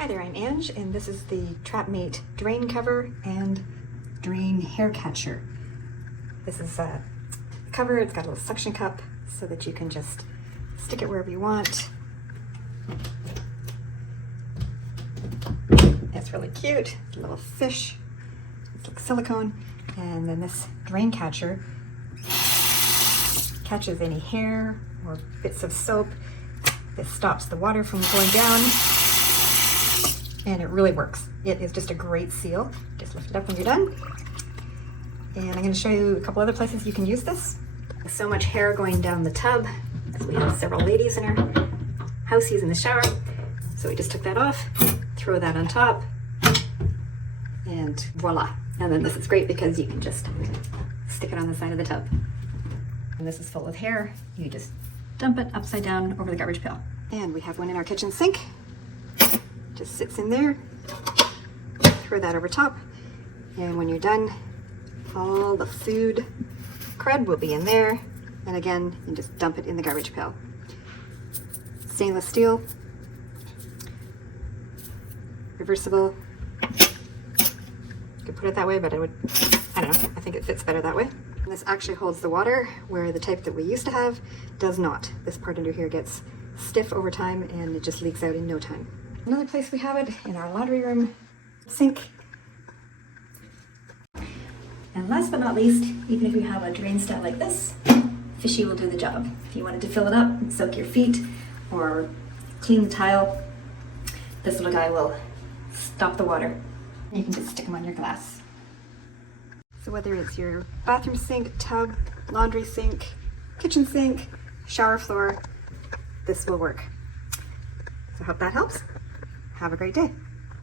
Hi there, I'm Ange, and this is the TRAPMATE drain cover and drain hair catcher. This is a cover. It's got a little suction cup so that you can just stick it wherever you want. It's really cute. It's a little fish. It's like silicone. And then this drain catcher catches any hair or bits of soap. This stops the water from going down. And it really works. It is just a great seal. Just lift it up when you're done. And I'm going to show you a couple other places you can use this. There's so much hair going down the tub, as we have several ladies in our house using the shower. So we just took that off, throw that on top, and voila. And then this is great because you can just stick it on the side of the tub. And this is full of hair. You just dump it upside down over the garbage pail. And we have one in our kitchen sink. Just sits in there. Throw that over top. And when you're done, all the food crud will be in there. And again, you just dump it in the garbage pail. Stainless steel. Reversible. You could put it that way, but I don't know, I think it fits better that way. And this actually holds the water, where the type that we used to have does not. This part under here gets stiff over time and it just leaks out in no time. Another place we have it in our laundry room sink. And last but not least, even if you have a drain style like this, Fishy will do the job. If you wanted to fill it up and soak your feet or clean the tile, this little guy will stop the water. You can just stick them on your glass. So whether it's your bathroom sink, tub, laundry sink, kitchen sink, shower floor, this will work. So I hope that helps. Have a great day.